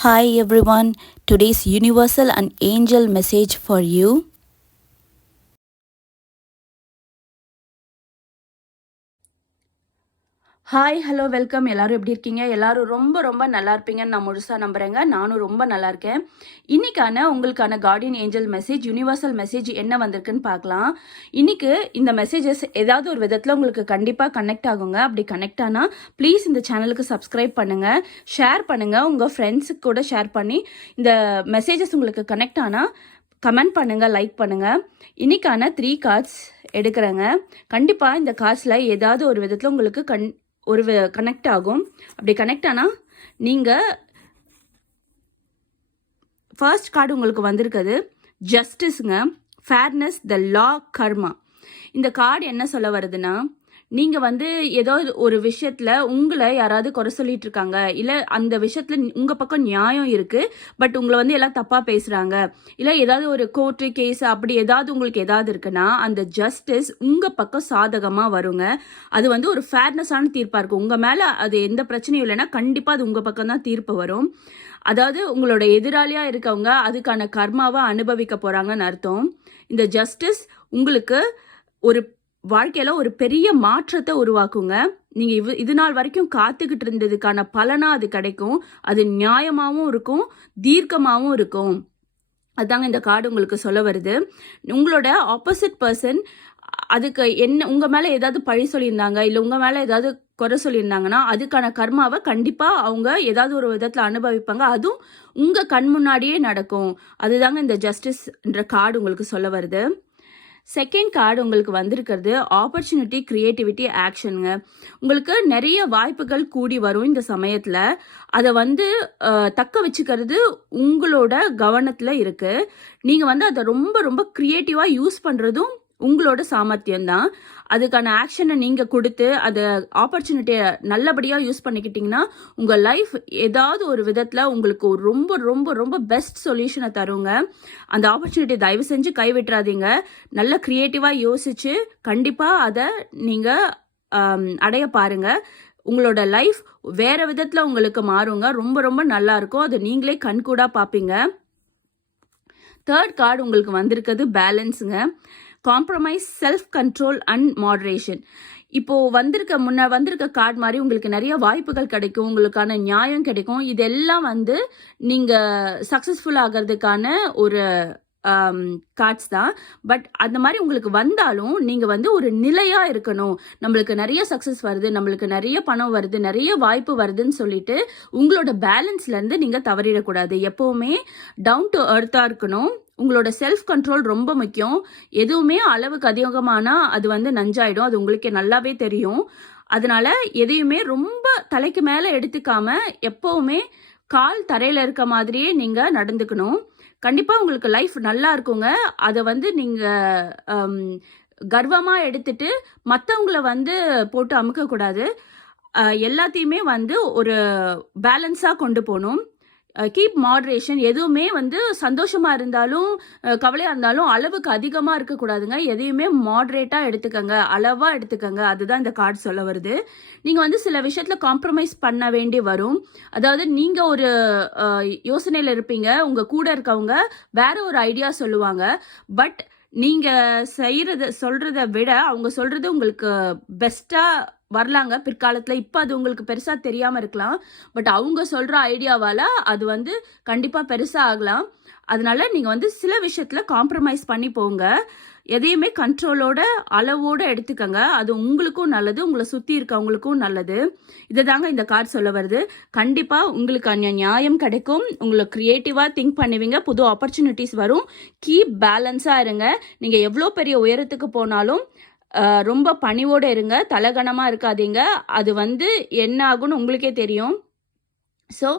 Hi everyone, today's universal and angel message for you. Hi hello welcome. எல்லாரும் எப்படி இருக்கீங்க? எல்லாரும் ரொம்ப ரொம்ப நல்லா இருப்பீங்கன்னு நான் முழுசாக நம்புகிறேங்க. நானும் ரொம்ப நல்லா இருக்கேன். இன்னைக்கான உங்களுக்கான Guardian angel message, universal message என்ன வந்திருக்குன்னு பார்க்கலாம். இன்னைக்கு இந்த மெசேஜஸ் ஏதாவது ஒரு விதத்தில் உங்களுக்கு கண்டிப்பாக கனெக்ட் ஆகுங்க. அப்படி கனெக்ட் ஆனால் ப்ளீஸ் இந்த சேனலுக்கு சப்ஸ்கிரைப் பண்ணுங்கள், ஷேர் பண்ணுங்கள், உங்கள் ஃப்ரெண்ட்ஸுக்கு கூட ஷேர் பண்ணி இந்த மெசேஜஸ் உங்களுக்கு கனெக்ட் ஆனால் கமெண்ட் பண்ணுங்கள், லைக் பண்ணுங்கள். இன்னைக்கான 3 கார்ட்ஸ் எடுக்கிறேங்க. கண்டிப்பாக இந்த கார்ட்ஸில் ஏதாவது ஒரு விதத்தில் உங்களுக்கு கனெக்ட் ஆகும். அப்படி கனெக்ட் ஆனால் நீங்கள் ஃபர்ஸ்ட் கார்டு உங்களுக்கு வந்திருக்குது ஜஸ்டிஸுங்க, ஃபேர்னஸ், த லா, கர்மா. இந்த கார்டு என்ன சொல்ல வருதுன்னா, நீங்கள் ஏதோ ஒரு விஷயத்தில் உங்களை யாராவது குறை சொல்லிட்டு இருக்காங்க, இல்லை அந்த விஷயத்தில் உங்கள் பக்கம் நியாயம் இருக்குது, பட் உங்களை எல்லாம் தப்பாக பேசுகிறாங்க, இல்லை ஏதாவது ஒரு கோர்ட்டு கேஸ் அப்படி ஏதாவது உங்களுக்கு ஏதாவது இருக்குன்னா அந்த ஜஸ்டிஸ் உங்கள் பக்கம் சாதகமாக வருங்க. அது ஒரு ஃபேர்னஸான தீர்ப்பாக இருக்கும். உங்கள் மேலே அது எந்த பிரச்சனையும் இல்லைன்னா கண்டிப்பாக அது உங்கள் பக்கம் தான் தீர்ப்பு வரும். அதாவது உங்களோட எதிராளியாக இருக்கவங்க அதுக்கான கர்மாவை அனுபவிக்க போகிறாங்கன்னு அர்த்தம். இந்த ஜஸ்டிஸ் உங்களுக்கு ஒரு வாழ்க்கையில ஒரு பெரிய மாற்றத்தை உருவாக்குங்க. நீங்க இது நாள் வரைக்கும் காத்துக்கிட்டு இருந்ததுக்கான பலனா அது கிடைக்கும். அது நியாயமாகவும் இருக்கும், தீர்க்கமாகவும் இருக்கும். அதாங்க இந்த கார்டு உங்களுக்கு சொல்ல வருது. உங்களோட ஆப்போசிட் பர்சன் அதுக்கு என்ன உங்க மேல ஏதாவது பழி சொல்லியிருந்தாங்க, இல்லை உங்க மேல ஏதாவது குறை சொல்லியிருந்தாங்கன்னா அதுக்கான கர்மாவை கண்டிப்பா அவங்க ஏதாவது ஒரு விதத்துல அனுபவிப்பாங்க. அதுவும் உங்க கண் முன்னாடியே நடக்கும். அதுதாங்க இந்த ஜஸ்டிஸ்ன்ற கார்டு உங்களுக்கு சொல்ல வருது. செகண்ட் கார்டு உங்களுக்கு வந்திருக்கிறது ஆப்பர்ச்சுனிட்டி, கிரியேட்டிவிட்டி, ஆக்ஷனுங்க. உங்களுக்கு நிறைய வாய்ப்புகள் கூடி வரும் இந்த சமயத்தில். அதை தக்க வச்சுக்கிறது உங்களோட கவனத்தில் இருக்குது. நீங்கள் அதை ரொம்ப ரொம்ப க்ரியேட்டிவாக யூஸ் பண்ணுறதும் உங்களோட சாமர்த்தியம் தான். அதுக்கான ஆக்ஷனை நீங்கள் கொடுத்து அதை ஆப்பர்ச்சுனிட்டியை நல்லபடியாக யூஸ் பண்ணிக்கிட்டிங்கன்னா உங்கள் லைஃப் ஏதாவது ஒரு விதத்தில் உங்களுக்கு ஒரு ரொம்ப ரொம்ப ரொம்ப பெஸ்ட் சொல்யூஷனை தருங்க. அந்த ஆப்பர்ச்சுனிட்டி தயவு செஞ்சு கைவிட்டுறாதீங்க. நல்ல க்ரியேட்டிவாக யோசிச்சு கண்டிப்பாக அதை நீங்கள் அடைய பாருங்க. உங்களோட லைஃப் வேற விதத்தில் உங்களுக்கு மாறுங்க. ரொம்ப ரொம்ப நல்லா இருக்கும். அதை நீங்களே கண்கூடாக பார்ப்பீங்க. தேர்ட் கார்டு உங்களுக்கு வந்திருக்கிறது பேலன்ஸுங்க, compromise, self control and moderation. இப்போ வந்திருக்க கார்டு மாதிரி உங்களுக்கு நிறைய வாய்ப்புகள் கிடைக்கும், உங்களுக்கான நியாயம் கிடைக்கும். இதெல்லாம் நீங்க சக்சஸ்ஃபுல் ஆகிறதுக்கான ஒரு கார்ட்ஸ் தான். பட் அந்த மாதிரி உங்களுக்கு வந்தாலும் நீங்கள் ஒரு நிலையாக இருக்கணும். நம்மளுக்கு நிறைய சக்ஸஸ் வருது, நம்மளுக்கு நிறைய பணம் வருது, நிறைய வாய்ப்பு வருதுன்னு சொல்லிட்டு உங்களோட பேலன்ஸ்லேருந்து நீங்கள் தவறிடக்கூடாது. எப்போவுமே டவுன் டு எர்த்தாக இருக்கணும். உங்களோட செல்ஃப் கண்ட்ரோல் ரொம்ப முக்கியம். எதுவுமே அளவுக்கு அதிகமானால் அது நஞ்சாயிடும். அது உங்களுக்கே நல்லாவே தெரியும். அதனால எதையுமே ரொம்ப தலைக்கு மேலே எடுத்துக்காம எப்போவுமே கால் தரையில் இருக்க மாதிரியே நீங்கள் நடந்துக்கணும். கண்டிப்பாக உங்களுக்கு லைஃப் நல்லா இருக்குங்க. அதை நீங்கள் கர்வமாக எடுத்துட்டு மற்றவங்கள போட்டு அமுக்கக்கூடாது. எல்லாத்தையுமே ஒரு பேலன்ஸாக கொண்டு போகணும். Keep moderation. எதுவுமே சந்தோஷமாக இருந்தாலும் கவலையாக இருந்தாலும் அளவுக்கு அதிகமாக இருக்கக்கூடாதுங்க. எதையுமே மாடரேட்டாக எடுத்துக்கங்க, அளவாக எடுத்துக்கங்க. அதுதான் இந்த கார்டு சொல்ல வருது. நீங்கள் சில விஷயத்தில் காம்ப்ரமைஸ் பண்ண வேண்டி வரும். அதாவது நீங்கள் ஒரு யோசனையில் இருப்பீங்க, உங்கள் கூட இருக்கவங்க வேற ஒரு ஐடியா சொல்லுவாங்க. பட் நீங்கள் சொல்கிறத விட அவங்க சொல்கிறது உங்களுக்கு பெஸ்ட்டாக வரலாங்க பிற்காலத்தில். இப்போ அது உங்களுக்கு பெருசாக தெரியாமல் இருக்கலாம். பட் அவங்க சொல்கிற ஐடியாவால் அது கண்டிப்பாக பெருசாக ஆகலாம். அதனால நீங்கள் சில விஷயத்தில் காம்ப்ரமைஸ் பண்ணி போங்க. எதையுமே கண்ட்ரோலோட அளவோடு எடுத்துக்கங்க. அது உங்களுக்கும் நல்லது, உங்களை சுற்றி இருக்கவங்களுக்கும் நல்லது. இதை தாங்க இந்த கார்டு சொல்ல வருது. கண்டிப்பாக உங்களுக்கு நியாயம் கிடைக்கும். உங்களை க்ரியேட்டிவாக திங்க் பண்ணுவீங்க, புது ஆப்பர்ச்சுனிட்டிஸ் வரும். கீப் பேலன்ஸாக இருங்க. நீங்கள் எவ்வளோ பெரிய உயரத்துக்கு போனாலும் ரொம்ப பணிவோடு இருங்க, தலகணமாக இருக்காதீங்க. அது என்ன ஆகும்னு உங்களுக்கே தெரியும். So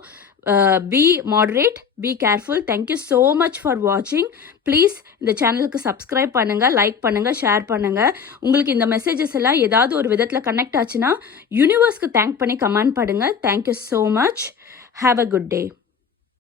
be moderate, be careful. Thank you so much for வாட்சிங். ப்ளீஸ் இந்த சேனலுக்கு சப்ஸ்கிரைப் பண்ணுங்கள், லைக் பண்ணுங்கள், ஷேர் பண்ணுங்கள். உங்களுக்கு இந்த மெசேஜஸ் எல்லாம் ஏதாவது ஒரு விதத்தில் கனெக்ட் ஆச்சுன்னா யூனிவர்ஸ்க்கு தேங்க் பண்ணி கமெண்ட் பண்ணுங்கள். Thank you so much. Have a good day.